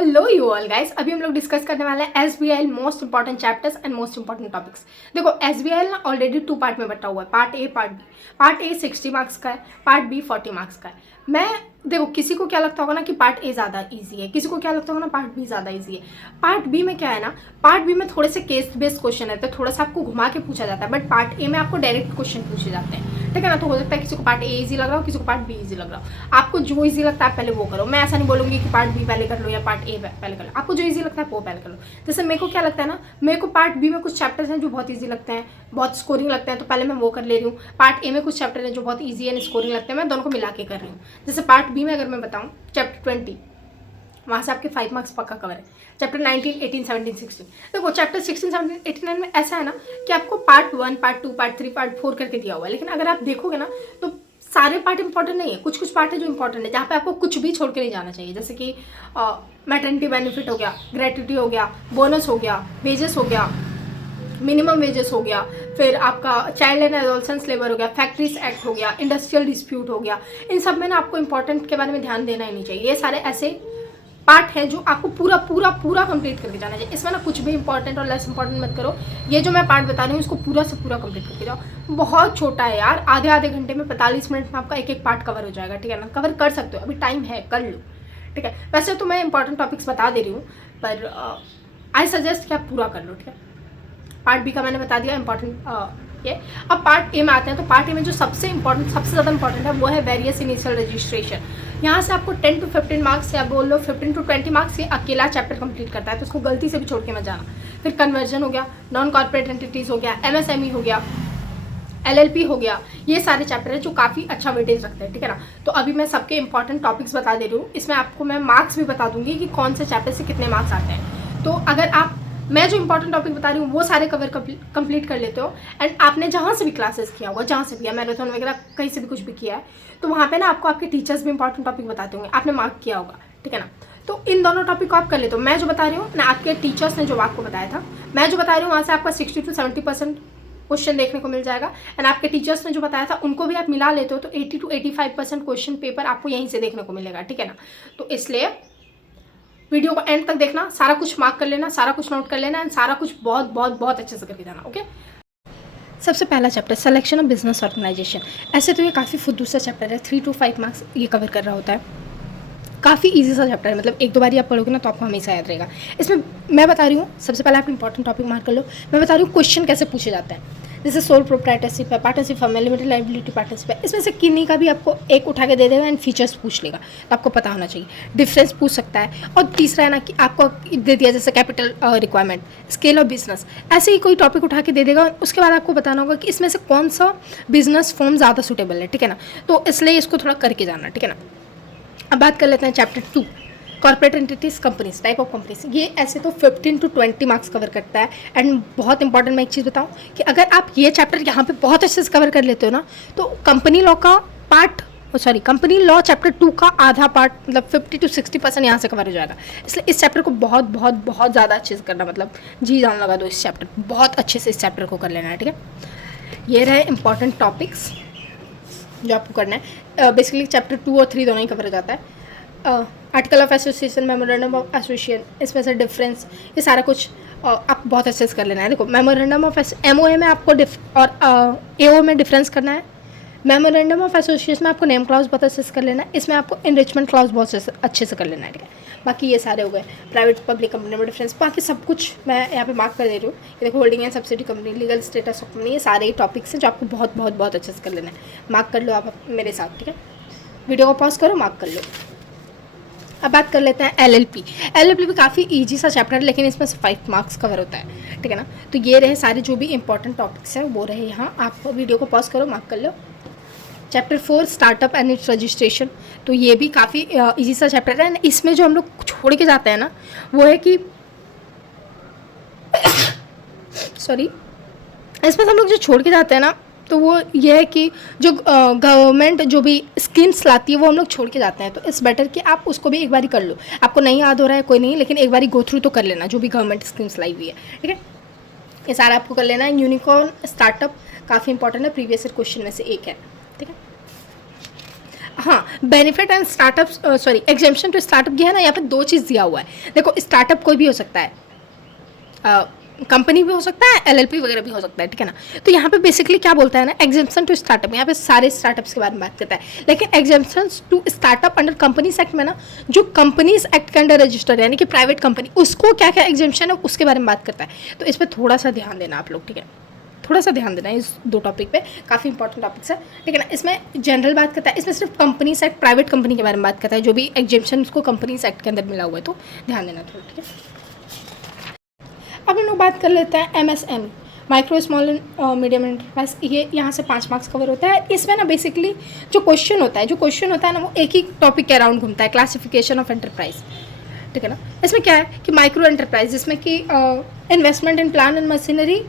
Hello you all guys, अभी हम लोग डिस्कस करने वाले हैं SBI most important chapters and most important topics. देखो एसबीआई ना ऑलरेडी 2 पार्ट में बटा हुआ है, part A part B. Part A 60 marks का है, पार्ट बी 40 मार्क्स का है। मैं देखो किसी को क्या लगता होगा ना कि पार्ट ए ज़्यादा इजी है, किसी को क्या लगता होगा ना पार्ट बी ज़्यादा इजी है। पार्ट बी में क्या है ना, पार्ट बी में थोड़े से केस बेस्ड क्वेश्चन है तो थोड़ा सा आपको घुमा के पूछा जाता है, बट पार्ट ए में आपको डायरेक्ट क्वेश्चन पूछे जाते हैं, ठीक है ना। तो हो सकता है किसी को पार्ट ए इजी लग रहा हो, किसी को पार्ट बी इजी लग रहा हो। आपको जो इजी लगता है पहले वो करो। मैं ऐसा नहीं बोलूँगी कि पार्ट बी पहले कर लो या पार्ट ए पहले कर लो, आपको जो इजी लगता है वो पहले कर लो। जैसे मेरे को क्या लगता है ना, मेरे को पार्ट बी में कुछ चैप्टर्स हैं जो बहुत ईजी लगते हैं, बहुत स्कोरिंग लगते हैं, तो पहले मैं वो कर ले रही हूँ। पार्ट ए में कुछ चैप्टर हैं जो बहुत ईजी एंड स्कोरिंग लगते हैं, मैं दोनों को मिला के कर रही हूँ। जैसे पार्ट बी में अगर मैं बताऊँ चैप्टर 20, वहाँ से आपके 5 मार्क्स पक्का कवर है। चैप्टर 19, 18, 17, 16, देखो चैप्टर 16, 17, 18 में ऐसा है ना कि आपको पार्ट 1, पार्ट 2, पार्ट 3, पार्ट 4 करके दिया हुआ है, लेकिन अगर आप देखोगे ना तो सारे पार्ट इंपॉर्टेंट नहीं है, कुछ कुछ पार्ट है जो इंपॉर्टेंट है, जहाँ पे आपको कुछ भी छोड़ के नहीं जाना चाहिए। जैसे कि मैटरनिटी बेनिफिट हो गया, ग्रेट्युटी हो गया, बोनस हो गया, वेजेस हो गया, मिनिमम वेजेस हो गया, फिर आपका चाइल्ड एंड एडोलसेंस लेबर हो गया, फैक्ट्रीज एक्ट हो गया, इंडस्ट्रियल डिस्प्यूट हो गया। इन सब में ना आपको इंपॉर्टेंट के बारे में ध्यान देना ही नहीं चाहिए। ये सारे ऐसे पार्ट है जो आपको पूरा पूरा पूरा कंप्लीट करके जाना चाहिए। इसमें ना कुछ भी इंपॉर्टेंट और लेस इंपॉर्टेंट मत करो। ये जो मैं पार्ट बता रही हूँ इसको पूरा से पूरा कंप्लीट करके जाओ। बहुत छोटा है यार, आधे आधे घंटे में 45 मिनट में आपका एक एक पार्ट कवर हो जाएगा, ठीक है ना। कवर कर सकते हो, अभी टाइम है, कर लो, ठीक है। वैसे तो मैं इंपॉर्टेंट टॉपिक्स बता दे रही हूँ, पर आई सजेस्ट कि आप पूरा कर लो, ठीक है। पार्ट बी का मैंने बता दिया इंपॉर्टेंट ये। अब पार्ट ए में आते हैं, तो पार्ट ए में जो सबसे इंपॉर्टेंट, सबसे ज़्यादा इंपॉर्टेंट है वो है वेरियस इनिशियल रजिस्ट्रेशन। यहाँ से आपको 10 to 15 मार्क्स या बोल लो 15 to 20 मार्क्स ये अकेला चैप्टर कंप्लीट करता है, तो उसको गलती से भी छोड़ के मत जाना। फिर कन्वर्जन हो गया, नॉन कॉर्पोरेट एंटिटीज़ हो गया, एमएसएमई हो गया, एलएलपी हो गया, ये सारे चैप्टर हैं जो काफ़ी अच्छा वेटेज रखते हैं, ठीक है ना। तो अभी मैं सबके इंपॉर्टेंट टॉपिक्स बता दे रही हूँ, इसमें आपको मैं मार्क्स भी बता दूंगी कि कौन से चैप्टर से कितने मार्क्स आते हैं। तो अगर आप, मैं जो इंपॉर्टेंट टॉपिक बता रही हूँ वो सारे कवर कंप्लीट कर लेते हो, एंड आपने जहाँ से भी क्लासेस किया होगा, जहाँ से भी, या मैराथन वगैरह कहीं से भी कुछ भी किया है, तो वहाँ पे ना आपको आपके टीचर्स भी इंपॉर्टेंट टॉपिक बताते होंगे, आपने मार्क किया होगा, ठीक है ना। तो इन दोनों टॉपिक को आप कर लेते हो। मैं जो बता रही हूँ ना, आपके टीचर्स ने जो आपको बताया था, मैं जो बता रही हूँ वहाँ से आपका 60 to 70% क्वेश्चन देखने को मिल जाएगा, एंड आपके टीचर्स ने जो बताया था उनको भी आप मिला लेते हो तो 80 to 85% क्वेश्चन पेपर आपको यहीं से देखने को मिलेगा, ठीक है ना। तो इसलिए वीडियो को एंड तक देखना, सारा कुछ मार्क कर लेना, सारा कुछ नोट कर लेना, एंड सारा कुछ बहुत बहुत बहुत अच्छे से करके जाना, ओके। सबसे पहला chapter selection of business organisation. ऐसे तो ये काफ़ी फुद्दू सा चैप्टर है, 3 to 5 मार्क्स ये कवर कर रहा होता है। काफ़ी इजी सा चैप्टर है, मतलब एक दो बार आप पढ़ोगे ना तो आपको हमेशा याद रहेगा। इसमें मैं बता रही हूँ, सबसे पहले आप इंपॉर्टेंट टॉपिक मार्क कर लो। मैं बता रही हूँ क्वेश्चन कैसे पूछे जाते हैं। जैसे सोल प्रोप्राइटरशिप है, पार्टनरशिप फर्म है, लिमिटेड लाइबिलिटी पार्टनरशिप है, इसमें से किन्हीं का भी आपको एक उठा के दे देगा एंड फीचर्स पूछ लेगा, तो आपको पता होना चाहिए। डिफरेंस पूछ सकता है, और तीसरा है ना कि आपको दे दिया जैसे capital requirement, scale of business, ऐसे ही कोई टॉपिक उठा के दे देगा। उसके बाद आपको बताना होगा कि इसमें से कौन सा बिजनेस फॉर्म ज़्यादा सूटेबल है, ठीक है ना। तो इसलिए इसको थोड़ा करके जाना, ठीक है ना। अब बात कर लेते हैं chapter 2, corporate entities companies, type of companies. ये ऐसे तो 15 to 20 मार्क्स कवर करता है, एंड बहुत इंपॉर्टेंट मैं एक चीज़ बताऊं कि अगर आप ये चैप्टर यहाँ पे बहुत अच्छे से कवर कर लेते हो ना, तो कंपनी लॉ का कंपनी लॉ चैप्टर 2 का आधा पार्ट, मतलब 50 to 60% यहाँ से कवर हो जाएगा। इसलिए इस चैप्टर को बहुत बहुत बहुत ज़्यादा अच्छे से करना, मतलब जी जान लगा दो इस चैप्टर, बहुत अच्छे से इस चैप्टर को कर लेना है, ठीक है। ये रहे इंपॉर्टेंट टॉपिक्स जो आपको करना है। बेसिकली चैप्टर 2 और 3 दोनों ही कवर हो जाता है। Article of association, memorandum of association, इसमें से डिफरेंस, ये सारा कुछ आपको बहुत अच्छे से कर लेना है। देखो मेमोरेंडम ऑफ एमओए में आपको और एओ में डिफरेंस करना है। मेमोरेंडम ऑफ एसोसिएशन में आपको नेम क्लाउज बहुत अच्छे से कर लेना है, इसमें आपको इनरिचमेंट क्लाउज बहुत अच्छे से कर लेना है, ठीक है। बाकी ये सारे हो गए प्राइवेट पब्लिक कंपनी में डिफरेंस, बाकी सब कुछ मैं यहाँ पे मार्क कर दे रही हूँ। ये देखो holding and subsidy company, legal status of company, ये सारे ही टॉपिक्स हैं जो आपको बहुत बहुत बहुत अच्छे से कर लेना है। मार्क कर लो आप मेरे साथ, ठीक है। वीडियो को पॉज करो, मार्क कर लो। अब बात कर लेते हैं एलएलपी। एलएलपी भी काफ़ी इजी सा चैप्टर है, लेकिन इसमें से 5 मार्क्स कवर होता है, ठीक है ना। तो ये रहे सारे जो भी इंपॉर्टेंट टॉपिक्स हैं वो रहे यहाँ। आप वीडियो को पॉज करो, मार्क कर लो। Chapter 4 startup and its registration, तो ये भी काफ़ी इजी सा चैप्टर है। इसमें जो हम लोग छोड़ के जाते हैं ना वो है कि सॉरी, इसमें हम लोग जो छोड़ के जाते हैं ना, तो वो ये है कि जो गवर्नमेंट जो भी स्कीम्स लाती है वो हम लोग छोड़ के जाते हैं। तो इट्स बेटर कि आप उसको भी एक बारी कर लो। आपको नहीं याद हो रहा है कोई नहीं, लेकिन एक बारी गो थ्रू तो कर लेना जो भी गवर्नमेंट स्कीम्स लाई हुई है, ठीक है। ये सारा आपको कर लेना है। यूनिकॉर्न स्टार्टअप काफ़ी इंपॉर्टेंट है, प्रीवियस ईयर क्वेश्चन में से एक है, ठीक है। हाँ, benefit and startup sorry exemption to startup दिया है ना, यहाँ पे दो चीज़ दिया हुआ है। देखो स्टार्टअप कोई भी हो सकता है, कंपनी भी हो सकता है, एलएलपी वगैरह भी हो सकता है, ठीक है ना। तो यहाँ पे बेसिकली क्या बोलता है ना, एग्जेम्पशन टू स्टार्टअप, यहाँ पे सारे स्टार्टअप्स के बारे में बात करता है। लेकिन exemption to startup under companies act में ना, जो कंपनीज एक्ट के अंडर रजिस्टर्ड यानी कि प्राइवेट कंपनी, उसको क्या क्या एग्जेम्पशन है उसके बारे में बात करता है। तो इस पर थोड़ा सा ध्यान देना आप लोग, ठीक है, थोड़ा सा ध्यान देना है इस दो टॉपिक पे, काफ़ी इंपॉर्टेंट टॉपिक्स है, ठीक है ना। इसमें जनरल बात करता है, इसमें सिर्फ कंपनीज एक्ट प्राइवेट कंपनी के बारे में बात करता है, जो भी एग्जेम्पशन उसको कंपनीज एक्ट के अंदर मिला हुआ है, तो ध्यान देना थोड़ा, ठीक है। अब हम लोग बात कर लेते हैं MSME, micro small and medium enterprise. ये यहाँ से 5 मार्क्स कवर होता है। इसमें ना बेसिकली जो क्वेश्चन होता है ना, वो एक ही टॉपिक के अराउंड घूमता है, क्लासिफिकेशन ऑफ एंटरप्राइज, ठीक है ना। इसमें क्या है कि माइक्रो एंटरप्राइज, जिसमें कि investment in plant and machinery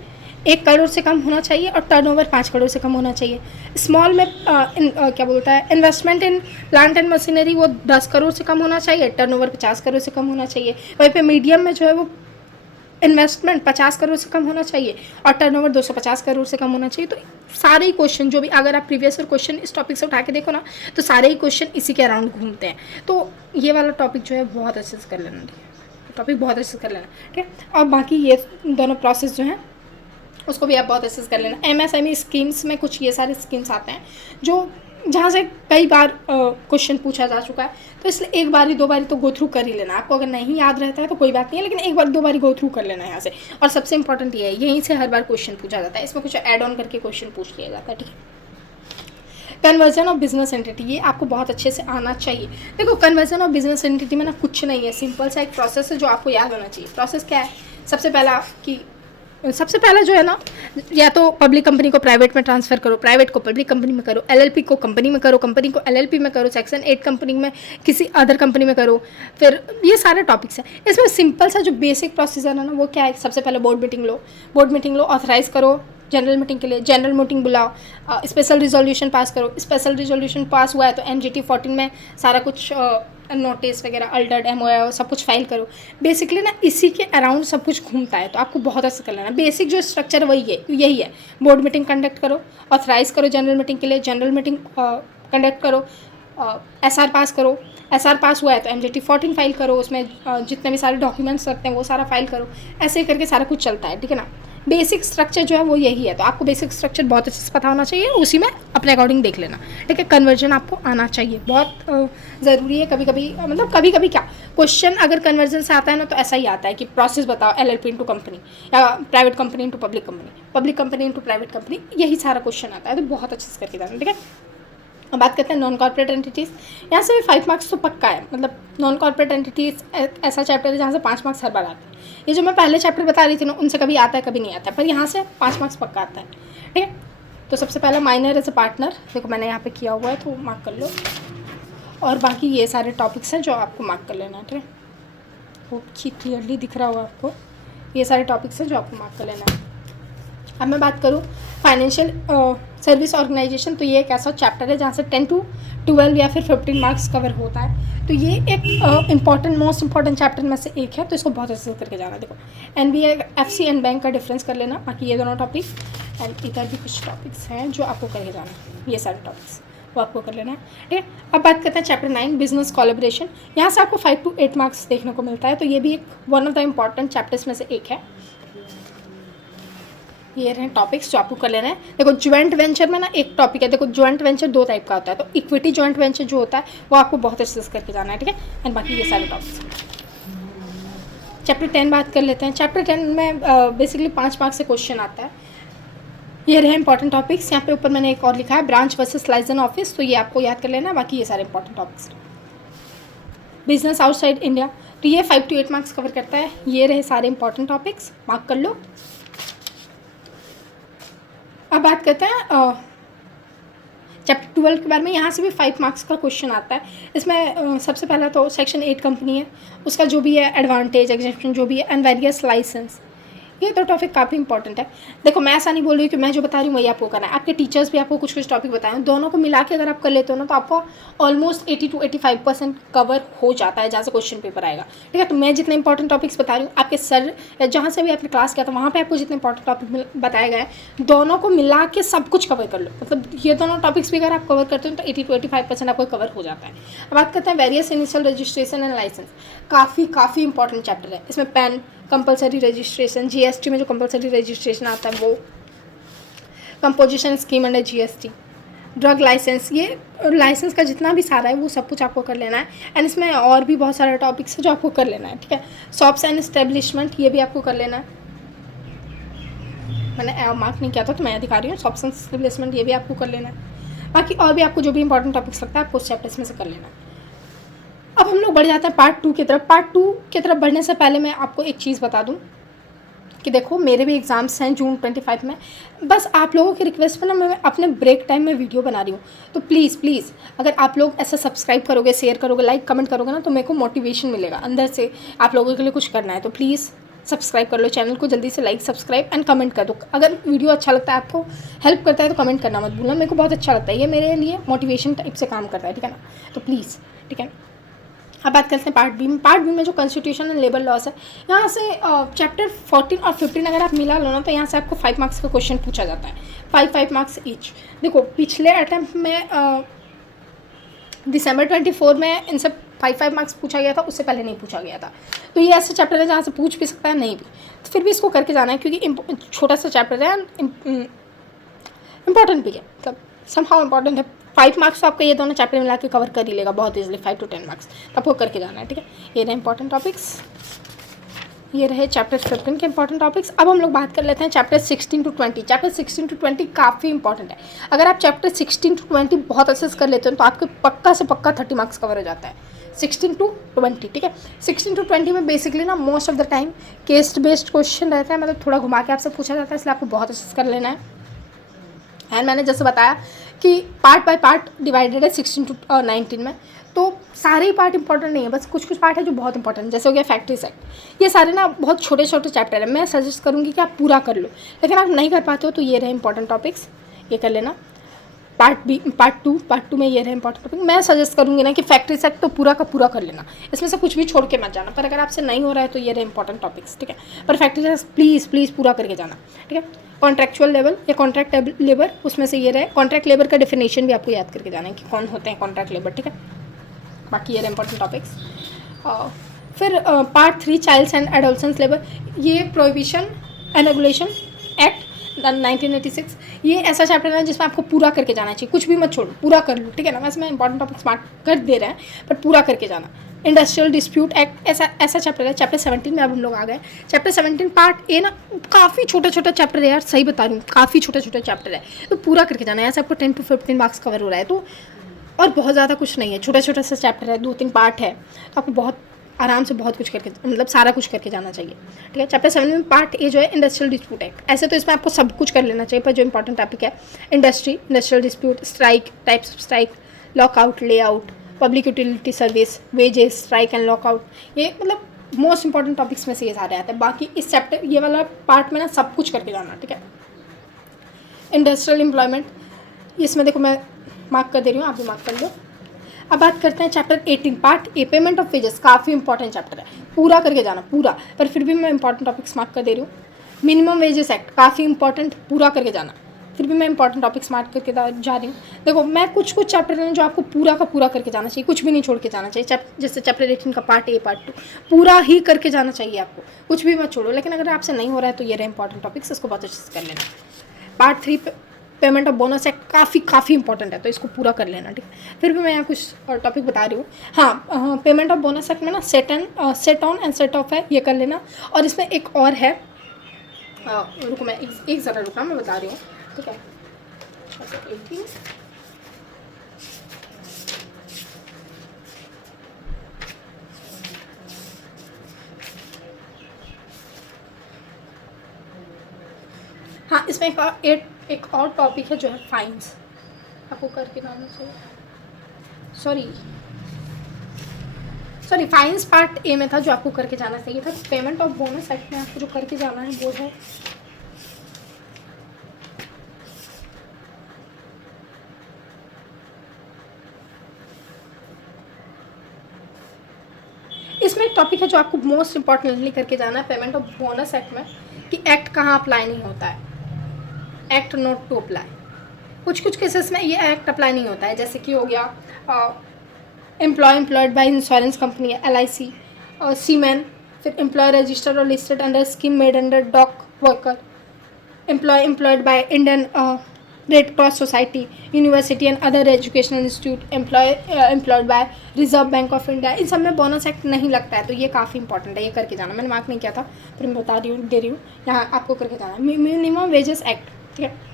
1 crore से कम होना चाहिए और टर्नओवर 5 करोड़ से कम होना चाहिए। स्मॉल में क्या बोलता है, investment in plant and machinery वो 10 करोड़ से कम होना चाहिए, टर्नओवर 50 करोड़ से कम होना चाहिए। वहीं पे मीडियम में जो है वो इन्वेस्टमेंट 50 करोड़ से कम होना चाहिए और टर्नओवर 250 करोड़ से कम होना चाहिए। तो सारे ही क्वेश्चन जो भी, अगर आप प्रीवियस ईयर क्वेश्चन इस टॉपिक से उठा के देखो ना, तो सारे ही क्वेश्चन इसी के अराउंड घूमते हैं। तो ये वाला टॉपिक जो है बहुत अच्छे से कर लेना, ठीक है, टॉपिक बहुत अच्छे से कर लेना, ठीक है। और बाकी ये दोनों प्रोसेस जो हैं उसको भी आप बहुत अच्छे से कर लेना। एमएसएमई स्कीम्स में कुछ ये सारे स्कीम्स आते हैं जो जहाँ से कई बार क्वेश्चन पूछा जा चुका है, तो इसलिए एक बारी 2 बारी तो गो थ्रू कर ही लेना। आपको अगर नहीं याद रहता है तो कोई बात नहीं है, लेकिन एक बार 2 बारी गो थ्रू कर लेना है यहाँ से। और सबसे इंपॉर्टेंट ये है, यहीं से हर बार क्वेश्चन पूछा जाता है, इसमें कुछ ऐड ऑन करके क्वेश्चन पूछ लिया जाता है, ठीक है। कन्वर्जन ऑफ बिजनेस एंटिटी, ये आपको बहुत अच्छे से आना चाहिए। देखो कन्वर्जन ऑफ बिजनेस एंटिटी में ना कुछ नहीं है, सिंपल सा एक प्रोसेस है जो आपको याद होना चाहिए। प्रोसेस क्या है, सबसे पहला जो है ना, या तो पब्लिक कंपनी को प्राइवेट में ट्रांसफ़र करो, प्राइवेट को पब्लिक कंपनी में करो, एलएलपी को कंपनी में करो, कंपनी को एलएलपी में करो, सेक्शन 8 कंपनी में किसी अदर कंपनी में करो, फिर ये सारे टॉपिक्स हैं। इसमें सिंपल सा जो बेसिक प्रोसीजर है ना, वो क्या है, सबसे पहले बोर्ड मीटिंग लो, ऑथराइज करो जनरल मीटिंग के लिए, जनरल मीटिंग बुलाओ, स्पेशल रिजोल्यूशन पास करो, स्पेशल रिजोल्यूशन पास हुआ है तो एनजीटी 14 में सारा कुछ नोटिस वगैरह, अल्टर्ड एमओयू सब कुछ फाइल करो। बेसिकली ना इसी के अराउंड सब कुछ घूमता है, तो आपको बहुत अच्छे कर लेना। बेसिक जो स्ट्रक्चर वही है, यही है, बोर्ड मीटिंग कंडक्ट करो, ऑथराइज करो जनरल मीटिंग के लिए, जनरल मीटिंग कंडक्ट करो, एसआर पास करो, एसआर पास हुआ है तो एनजीटी 14 फाइल करो, उसमें जितने भी सारे डॉक्यूमेंट्स लगते हैं वो सारा फाइल करो। ऐसे करके सारा कुछ चलता है, ठीक है ना। बेसिक स्ट्रक्चर जो है वो यही है, तो आपको बेसिक स्ट्रक्चर बहुत अच्छे से पता होना चाहिए, उसी में अपने अकॉर्डिंग देख लेना, ठीक है। कन्वर्जन आपको आना चाहिए, बहुत ज़रूरी है। कभी कभी क्या क्वेश्चन अगर कन्वर्जन से आता है ना, तो ऐसा ही आता है कि प्रोसेस बताओ एलएलपी इनटू कंपनी, या private company into public company, public company into private company, यही सारा क्वेश्चन आता है, तो बहुत अच्छे से करके जाना, ठीक है। अब बात करते हैं नॉन कॉर्पोरेट एंटिटीज़। यहाँ से भी 5 मार्क्स तो पक्का है, मतलब नॉन कॉर्पोरेट एंटिटीज़ ऐसा चैप्टर है जहाँ से 5 मार्क्स हर बार आते हैं। ये जो मैं पहले चैप्टर बता रही थी ना, उनसे कभी आता है कभी नहीं आता है, पर यहाँ से 5 मार्क्स पक्का आता है, ठीक है। तो सबसे पहला माइनर एज ए पार्टनर, देखो मैंने यहाँ पे किया हुआ है तो मार्क कर लो, और बाकी ये सारे टॉपिक्स हैं जो आपको मार्क कर लेना है, ठीक है। वो क्लियरली दिख रहा होगा आपको, ये सारे टॉपिक्स हैं जो आपको मार्क कर लेना है। अब मैं बात करूँ फाइनेंशियल सर्विस ऑर्गेनाइजेशन, तो ये एक ऐसा चैप्टर है जहाँ से 10 to 12 या फिर 15 मार्क्स कवर होता है। तो ये एक इंपॉर्टेंट मोस्ट इंपॉर्टेंट चैप्टर में से एक है, तो इसको बहुत अच्छे से करके जाना। देखो एनबीए, एफसी एंड बैंक का डिफरेंस कर लेना, बाकी ये दोनों टॉपिक एंड इधर भी कुछ टॉपिक्स हैं जो आपको करके जाना, ये सारे टॉपिक्स वो आपको कर लेना है, ठीक है। अब बात करते हैं चैप्टर 9 बिजनेस कोलैबोरेशन। यहाँ से आपको 5 to 8 मार्क्स देखने को मिलता है, तो ये भी एक one of the important chapters में से एक है। ये रहे टॉपिक्स जो आपको कर लेना है। देखो ज्वाइंट वेंचर में ना एक टॉपिक है, देखो ज्वाइंट वेंचर 2 टाइप का होता है, तो इक्विटी ज्वाइंट वेंचर जो होता है वो आपको बहुत अच्छे से करके जाना है, ठीक है। एंड बाकी ये सारे टॉपिक्स। चैप्टर 10 बात कर लेते हैं। चैप्टर 10 में बेसिकली 5 मार्क्स से क्वेश्चन आता है। ये रहे इंपॉर्टेंट टॉपिक्स। यहाँ पे ऊपर मैंने एक और लिखा है ब्रांच वर्सेस लाइसेंस ऑफिस, तो ये आपको याद कर लेना, बाकी ये सारे important topics. Business outside India, तो ये 5 to 8 मार्क्स कवर करता है। ये रहे सारे इंपॉर्टेंट टॉपिक्स, मार्क कर लो। अब बात करते हैं चैप्टर 12 के बारे में। यहाँ से भी 5 मार्क्स का क्वेश्चन आता है। इसमें सबसे पहला तो सेक्शन 8 कंपनी है, उसका जो भी है एडवांटेज, एग्जेम्पशन जो भी है, एंड वेरियस लाइसेंस, ये तो टॉपिक काफ़ी इंपॉर्टेंट है। देखो मैं ऐसा नहीं बोल रही कि मैं जो बता रही हूँ वही आपको करना है, आपके टीचर्स भी आपको कुछ कुछ टॉपिक बताए हैं, दोनों को मिला के अगर आप कर लेते हो ना तो आपको ऑलमोस्ट 80 to 85% कवर हो जाता है जहाँ से क्वेश्चन पेपर आएगा। ठीक है, तो मैं जितने इंपॉर्टेंट टॉपिक्स बता रही हूँ, आपके सर या जहाँ से भी आपने क्लास किया था वहाँ पर आपको जितने इंपॉर्टेंट टॉपिक बताए गए हैं दोनों को मिला के सब कुछ कवर कर लो। मतलब ये दोनों टॉपिक्स भी अगर आप कवर करते हो तो 80 to 85% आपको कवर हो जाता है। अब बात करते हैं various initial registration and licence. काफ़ी इंपॉर्टेंट चैप्टर है। इसमें पैन कंपलसरी रजिस्ट्रेशन, जीएसटी में जो कंपलसरी रजिस्ट्रेशन आता है वो, composition scheme under GST, drug licence, ये लाइसेंस का जितना भी सारा है वो सब कुछ आपको कर लेना है। एंड इसमें और भी बहुत सारे टॉपिक्स है जो आपको कर लेना है। ठीक है, शॉप्स एंड एस्टेब्लिशमेंट, ये भी आपको कर लेना है। मैंने मार्क नहीं किया था तो मैं दिखा रही हूँ। शॉप्स एंड एस्टेब्लिशमेंट ये भी आपको कर लेना है। बाकी और भी आपको जो भी इंपॉर्टेंट टॉपिक्स लगता है आपको उस चैप्टर्स में से कर लेना है। अब हम लोग बढ़ जाते हैं पार्ट 2 की तरफ। पार्ट 2 की तरफ बढ़ने से पहले मैं आपको एक चीज़ बता दूं कि देखो मेरे भी एग्ज़ाम्स हैं जून 25 में। बस आप लोगों की रिक्वेस्ट पर ना मैं अपने ब्रेक टाइम में वीडियो बना रही हूँ, तो प्लीज़ अगर आप लोग ऐसा सब्सक्राइब करोगे, शेयर करोगे, लाइक कमेंट करोगे ना तो मेरे को मोटिवेशन मिलेगा अंदर से, आप लोगों के लिए कुछ करना है। तो प्लीज़ सब्सक्राइब कर लो चैनल को, जल्दी से लाइक सब्सक्राइब एंड कमेंट कर दो। अगर वीडियो अच्छा लगता है, आपको हेल्प करता है तो कमेंट करना मत भूलना, मेरे को बहुत अच्छा लगता है, ये मेरे लिए मोटिवेशन टाइप से काम करता है। ठीक है ना, तो प्लीज़ ठीक है। अब बात करते हैं पार्ट बी में। पार्ट बी में जो कॉन्स्टिट्यूशन एंड लेबर लॉस है, यहाँ से चैप्टर 14 और 15 अगर आप मिला लो ना तो यहाँ से आपको 5 मार्क्स का क्वेश्चन पूछा जाता है, 5 मार्क्स ईच। देखो पिछले अटैम्प्ट में दिसंबर 24 में इनसे 5 मार्क्स पूछा गया था, उससे पहले नहीं पूछा गया था। तो ये ऐसा चैप्टर है जहाँ से पूछ भी सकता है, नहीं भी, तो फिर भी इसको करके जाना है क्योंकि छोटा सा चैप्टर है, इंपॉर्टेंट भी है, मतलब समहाउ इंपॉर्टेंट है। 5 मार्क्स तो आपका ये दोनों चैप्टर मिला के कवर कर ही लेगा बहुत इजीली, 5 to 10 मार्क्स तो आपको करके जाना है। ठीक है, ये रहे इंपॉर्टेंट टॉपिक्स, ये रहे चैप्टर 15 के इंपॉर्टेंट टॉपिक्स। अब हम लोग बात कर लेते हैं चैप्टर 16 to 20। चैप्टर 16 to 20 काफ़ी इंपॉर्टेंट है। अगर आप चैप्टर 16 to 20 बहुत अच्छे से कर लेते हो तो आपके पक्का से पक्का 30 मार्क्स कवर हो जाता है 16 to 20। ठीक है, 16 to 20 में बेसिकली ना most of the time case based question रहता है, मतलब थोड़ा घुमा के आपसे पूछा जाता है, इसलिए आपको बहुत अच्छे से कर लेना है। एंड मैंने जैसे बताया कि पार्ट बाय पार्ट डिवाइडेड है 16 to 19 में, तो सारे ही पार्ट इंपॉर्टेंट नहीं है, बस कुछ कुछ पार्ट है जो बहुत इंपॉर्टेंट है, जैसे हो गया फैक्ट्रीज एक्ट। ये सारे ना बहुत छोटे छोटे चैप्टर है, मैं सजेस्ट करूँगी कि आप पूरा कर लो, लेकिन आप नहीं कर पाते हो तो ये रहे इंपॉर्टेंट टॉपिक्स, ये कर लेना। पार्ट टू में ये रहे इंपॉर्टेंट टॉपिक। मैं सजेस्ट करूँगी ना कि फैक्ट्री सेट तो पूरा का पूरा कर लेना, इसमें से कुछ भी छोड़ के मत जाना, पर अगर आपसे नहीं हो रहा है तो ये रहे इंपॉर्टेंट टॉपिक्स। ठीक है, पर फैक्ट्री सेट प्लीज़ पूरा करके जाना। ठीक है, कॉन्ट्रैक्चुअल लेवल या कॉन्ट्रैक्ट लेबर, उसमें से ये रहे कॉन्ट्रैक्ट लेबर का डेफिनेशन भी आपको याद करके जाना है कि कौन होते हैं कॉन्ट्रैक्ट लेबर। ठीक है, बाकी ये रहे इंपॉर्टेंट टॉपिक्स। फिर part 3 child's and adolescence labour, ये प्रोहिबिशन एंड रेगुलेशन एक्ट 1986, ये ऐसा चैप्टर है जिसमें आपको पूरा करके जाना चाहिए, कुछ भी मत छोड़ो, पूरा कर लो। ठीक है ना, वैसे मैं इंपॉर्टेंट टॉपिक्स मार्क कर दे रहे हैं पर पूरा करके जाना। इंडस्ट्रियल डिस्प्यूट एक्ट ऐसा चैप्टर है, चैप्टर 17 में अब हम लोग आ गए। चैप्टर 17 पार्ट ए ना काफ़ी छोटा चैप्टर है यार, सही बता रही हूँ, काफ़ी छोटा चैप्टर है, तो पूरा करके जाना है। ऐसे आपको 10 to 15 मार्क्स कवर हो रहा है, तो और बहुत ज़्यादा कुछ नहीं है, छोटा सा चैप्टर है, 2-3 पार्ट है, तो आपको बहुत आराम से बहुत कुछ करके, मतलब सारा कुछ करके जाना चाहिए। ठीक है, चैप्टर 7 में पार्ट ए जो है इंडस्ट्रियल डिस्प्यूट एक्ट, ऐसे तो इसमें आपको सब कुछ कर लेना चाहिए, पर जो इंपॉर्टेंट टॉपिक है industrial dispute, strike, types of strike, lockout, layout, public utility service, wages, strike and lockout, ये मतलब मोस्ट इंपॉर्टेंट टॉपिक्स में से ये सारे आते हैं। बाकी इस चैप्टर ये वाला पार्ट में ना सब कुछ करके जाना। ठीक है, इंडस्ट्रियल एम्प्लॉयमेंट, इसमें देखो मैं मार्क कर दे रही हूँ, आप भी मार्क कर लो। अब बात करते हैं chapter 18 part A payment of wages, काफ़ी इंपॉर्टेंट चैप्टर है, पूरा करके जाना पूरा, पर फिर भी मैं इंपॉर्टेंट टॉपिक्स मार्क कर दे रही हूँ। मिनिमम वेजेस एक्ट काफ़ी इंपॉर्टेंट, पूरा करके जाना, फिर भी मैं इंपॉर्टेंट टॉपिक्स मार्क करके जा रही हूँ। देखो मैं कुछ चैप्टर हैं जो आपको पूरा का पूरा करके जाना चाहिए, कुछ भी नहीं छोड़ के जाना चाहिए। जैसे चैप्टर 18 का पार्ट ए पार्ट 2 पूरा ही करके जाना चाहिए आपको, कुछ भी मत छोड़ो। लेकिन अगर आपसे नहीं हो रहा है तो ये रहे इंपॉर्टेंट टॉपिक्स, इसको बहुत अच्छे से कर लेना। Part 3 payment of bonus act काफ़ी इंपॉर्टेंट है, तो इसको पूरा कर लेना। ठीक है, फिर भी मैं यहाँ कुछ टॉपिक बता रही हूँ। हाँ, पेमेंट ऑफ बोनस एक्ट में ना set on and set of है, ये कर लेना। और इसमें एक और है, रुको मैं एक ज़रा रुका, मैं बता रही हूँ। ठीक है, हाँ, इसमें एक और टॉपिक है जो है फाइन्स, आपको करके लाना चाहिए। सॉरी फाइनेंस पार्ट ए में था जो आपको करके जाना चाहिए था। पेमेंट ऑफ बोनस एक्ट में आपको जो करके जाना है वो है इसमें एक टॉपिक है जो आपको मोस्ट इंपॉर्टेंटली करके जाना है पेमेंट ऑफ बोनस एक्ट में, कि एक्ट कहाँ अप्लाई नहीं होता है, एक्ट नॉट टू अप्लाई। कुछ कुछ केसेस में ये एक्ट अप्लाई नहीं होता है, जैसे कि हो गया employed by insurance company LIC, seaman, फिर एम्प्लॉय रजिस्टर्ड और listed under scheme made under dock worker, employed by Indian Red Cross society, university and other educational institute, employed by Reserve Bank of India. इन सब में bonus act नहीं लगता है, तो ये काफ़ी इंपॉर्टेंट है, ये करके जाना। मैंने मार्क नहीं किया था, फिर मैं बता रही हूँ, दे रही हूँ, यहाँ आपको करके जाना है। मिनिमम वेजेस एक्ट, ठीक है।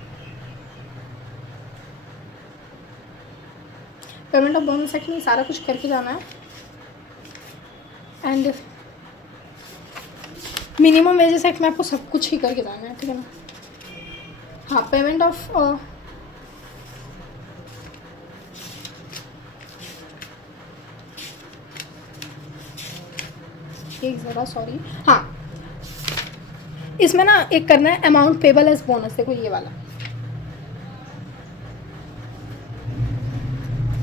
पेमेंट ऑफ बोनस एक्ट में सारा कुछ करके जाना है। एंड मिनिमम वेजेस एक्ट में आपको सब कुछ ही करके जाना है, ठीक है ना। हाँ, पेमेंट ऑफ एक ज़रा सॉरी, हाँ इसमें ना एक करना है अमाउंट पेबल एज बोनस। देखो ये वाला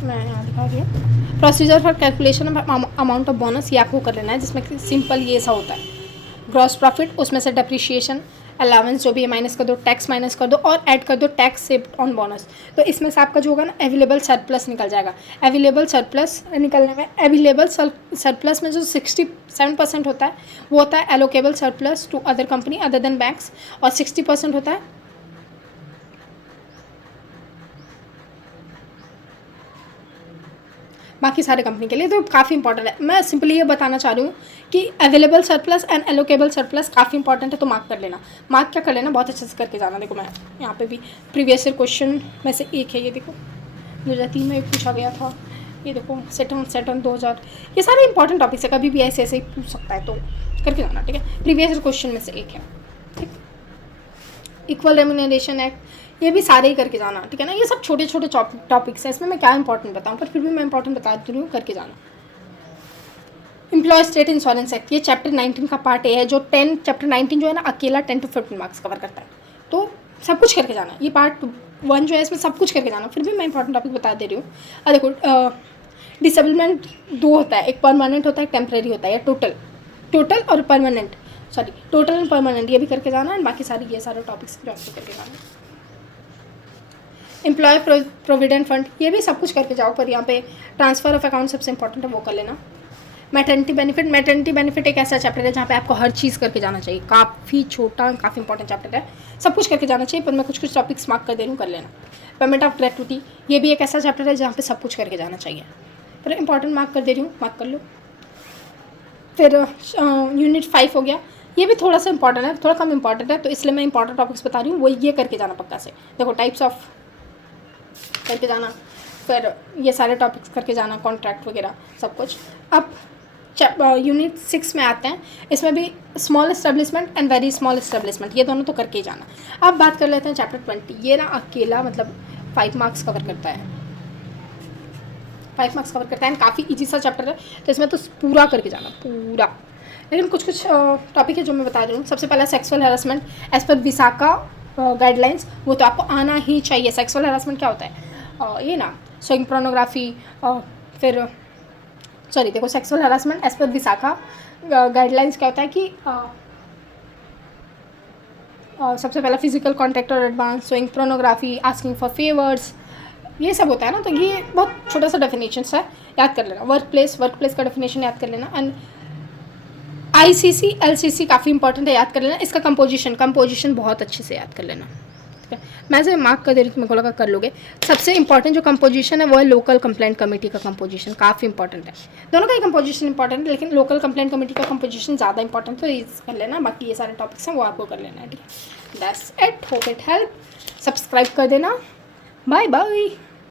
मैं यहाँ दिखा रही हूँ, procedure for calculation of amount of bonus, ये आपको कर लेना है, जिसमें सिंपल ये सा होता है। ग्रॉस प्रॉफिट, उसमें से डेप्रिशिएशन, अलाउंस जो भी है माइनस कर दो, टैक्स माइनस कर दो और ऐड कर दो टैक्स सेव्ड ऑन बोनस। तो इसमें से आपका जो होगा ना अवेलेबल सरप्लस निकल जाएगा। अवेलेबल सरप्लस निकलने में अवेलेबल सरप्लस में जो 67% होता है वो होता है allocable surplus to other company other than banks, और 60% होता है बाकी सारे कंपनी के लिए। तो काफ़ी इंपॉर्टेंट है। मैं सिंपली ये बताना चाह रही हूँ कि available surplus and allocable surplus काफ़ी इंपॉर्टेंट है, तो मार्क कर लेना। मार्क क्या कर लेना, बहुत अच्छे से करके जाना। देखो मैं यहाँ पे भी प्रीवियस ईयर क्वेश्चन में से एक है, ये देखो 2003 में पूछा गया था। ये देखो सेटन 2000, ये सारे इंपॉर्टेंट टॉपिक्स है, कभी भी ऐसे ऐसे ही पूछ सकता है, तो करके जाना, ठीक है। प्रीवियस ईयर क्वेश्चन में से एक है, ठीक। इक्वल रेम्यूनरेशन एक्ट, ये भी सारे ही करके जाना, ठीक है ना। ये सब छोटे छोटे टॉपिक्स हैं, इसमें मैं क्या इंपॉर्टेंट बताऊँ, पर फिर भी मैं इंपॉर्टेंट बता रही हूँ, करके जाना। एम्प्लॉय स्टेट इंश्योरेंस एक्ट, ये चैप्टर 19 का पार्ट ए है, जो चैप्टर 19 जो है ना अकेला 10 to 15 मार्क्स कवर करता है, तो सब कुछ करके जाना। ये पार्ट 1 जो है इसमें सब कुछ करके जाना, फिर भी मैं इंपॉर्टेंट टॉपिक बता दे रही हूँ। और देखो डिसेबलमेंट 2 होता है, एक परमानेंट होता है, एक टेम्प्रेरी होता है, टोटल और permanent, sorry total and permanent, ये भी करके जाना। एंड बाकी सारी ये सारे टॉपिक्स जो आपको करके जाना। एम्प्लॉय प्रोविडेंट फंड, ये भी सब कुछ करके जाओ, पर यहाँ पे ट्रांसफर ऑफ अकाउंट सबसे इंपॉर्टेंट है, वो कर लेना। मैटर्निटी बेनिफिट एक ऐसा चैप्टर है जहाँ पे आपको हर चीज़ करके जाना चाहिए, काफ़ी छोटा काफ़ी इंपॉर्टेंट चैप्टर है, सब कुछ करके जाना चाहिए, पर मैं कुछ टॉपिक्स मार्क कर दे रही हूँ, कर लेना। पेमेंट ऑफ ग्रेट्युटी, ये भी एक ऐसा चैप्टर है जहाँ पे सब कुछ करके जाना चाहिए, पर इंपॉर्टेंट मार्क कर दे रही हूँ, मार्क कर लो। फिर यूनिट 5 हो गया, ये भी थोड़ा सा इंपॉर्टेंट है, थोड़ा कम इंपॉर्टेंट है, तो इसलिए मैं इंपॉर्टेंट टॉपिक्स बता रही हूँ, वो ये करके जाना पक्का से। देखो टाइप्स ऑफ करके जाना, फिर ये सारे टॉपिक्स करके जाना, कॉन्ट्रैक्ट वगैरह सब कुछ। अब यूनिट 6 में आते हैं, इसमें भी small establishment and very small establishment, ये दोनों तो करके ही जाना। अब बात कर लेते हैं चैप्टर 20, ये ना अकेला मतलब 5 मार्क्स कवर करता है, 5 मार्क्स कवर करता है, काफ़ी ईजी सा चैप्टर है, तो इसमें तो पूरा करके जाना पूरा। लेकिन कुछ कुछ टॉपिक है जो मैं बता रही हूँ। सबसे पहला सेक्सुअल हैरेसमेंट एज पर विसाका गाइडलाइंस, वो तो आपको आना ही चाहिए। सेक्सुअल हैरेसमेंट क्या होता है, ये ना शोइंग पोर्नोग्राफी, फिर सॉरी देखो sexual harassment as per Vishakha guidelines क्या होता है कि सबसे पहला फिजिकल कॉन्टैक्ट और advance, showing pornography, asking for favours, ये सब होता है ना, तो ये बहुत छोटा सा डेफिनेशन है, याद कर लेना। वर्क प्लेस का डेफिनेशन याद कर लेना। एंड ICC LCC काफ़ी इंपॉर्टेंट है, याद कर लेना। इसका कंपोजिशन बहुत अच्छे से याद कर लेना, ठीक है। मैं से मार्क कर दे रही हूँ, मेरे को लगा कर लोगे। सबसे इंपॉर्टेंट जो कंपोजिशन है वो है लोकल कंप्लेंट कमेटी का कंपोजिशन, काफ़ी इंपॉर्टेंट है। दोनों का ही कंपोजिशन इंपॉर्टेंट है, लेकिन लोकल कंप्लेंट कमेटी का कंपोजिशन ज़्यादा इंपॉर्टेंट, तो ये कर लेना। बाकी ये सारे टॉपिक्स हैं वो आपको कर लेना है, ठीक है। That's it, hope it help. Subscribe कर देना। Bye bye.